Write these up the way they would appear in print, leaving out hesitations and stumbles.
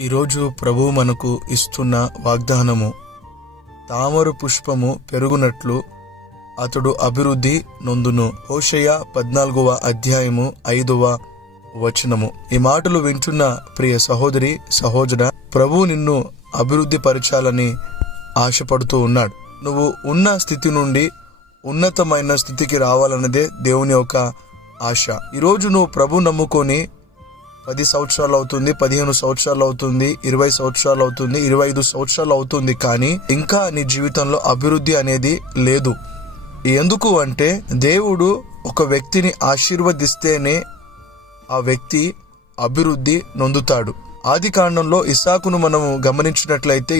ఈరోజు ప్రభువు మనకు ఇస్తున్న వాగ్దానము, తామర పుష్పము పెరుగునట్లు అతడు అభివృద్ధి నొందును. హోషేయ 14వ అధ్యాయము 5వ వచనము. ఈ మాటలు వింటున్న ప్రియ సహోదరి సహోదరుడా, ప్రభువు నిన్ను అభివృద్ధి పరచాలని ఆశపడుతూ ఉన్నాడు. నువ్వు ఉన్న స్థితి నుండి ఉన్నతమైన స్థితికి రావాలన్నదే దేవుని యొక్క ఆశ. ఈరోజు నువ్వు ప్రభు నమ్ముకొని 10 సంవత్సరాలు అవుతుంది, 15 సంవత్సరాలు అవుతుంది, 20 సంవత్సరాలు అవుతుంది, 25 సంవత్సరాలు అవుతుంది, కానీ ఇంకా నీ జీవితంలో అభివృద్ధి అనేది లేదు. ఎందుకు అంటే దేవుడు ఒక వ్యక్తిని ఆశీర్వదిస్తేనే ఆ వ్యక్తి అభివృద్ధి నొందుతాడు. ఆది కాండంలో ఇస్సాకును మనము గమనించినట్లయితే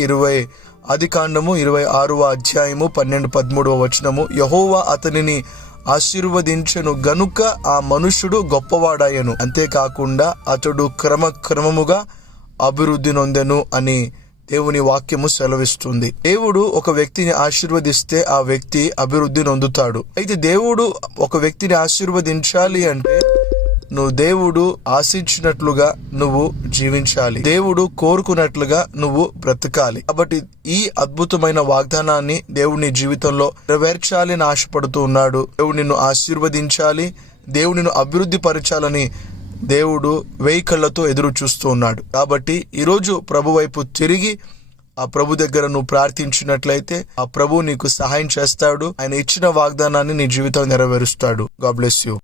ఆది కాండము 26వ అధ్యాయము 12-13వ వచనము, యెహోవా అతనిని ఆశీర్వదించెను గనుక ఆ మనుష్యుడు గొప్పవాడాయను, అంతేకాకుండా అతడు క్రమముగా అభివృద్ధి నొందెను అని దేవుని వాక్యము సెలవిస్తుంది. దేవుడు ఒక వ్యక్తిని ఆశీర్వదిస్తే ఆ వ్యక్తి అభివృద్ధి నొందుతాడు. అయితే దేవుడు ఒక వ్యక్తిని ఆశీర్వదించాలి అంటే నువ్వు దేవుడు ఆశించినట్లుగా నువ్వు జీవించాలి, దేవుడు కోరుకున్నట్లుగా నువ్వు బ్రతకాలి. కాబట్టి ఈ అద్భుతమైన వాగ్దానాన్ని దేవుడు నీ జీవితంలో నెరవేర్చాలి అని ఆశపడుతూ ఉన్నాడు. దేవుడు నిన్ను ఆశీర్వదించాలి, దేవుడు నిన్ను అభివృద్ధి పరచాలని దేవుడు 1000 కళ్ళతో ఎదురు చూస్తూ ఉన్నాడు. కాబట్టి ఈరోజు ప్రభు వైపు తిరిగి ఆ ప్రభు దగ్గర నువ్వు ప్రార్థించినట్లయితే ఆ ప్రభు నీకు సహాయం చేస్తాడు. ఆయన ఇచ్చిన వాగ్దానాన్ని నీ జీవితం నెరవేరుస్తాడు. God bless you.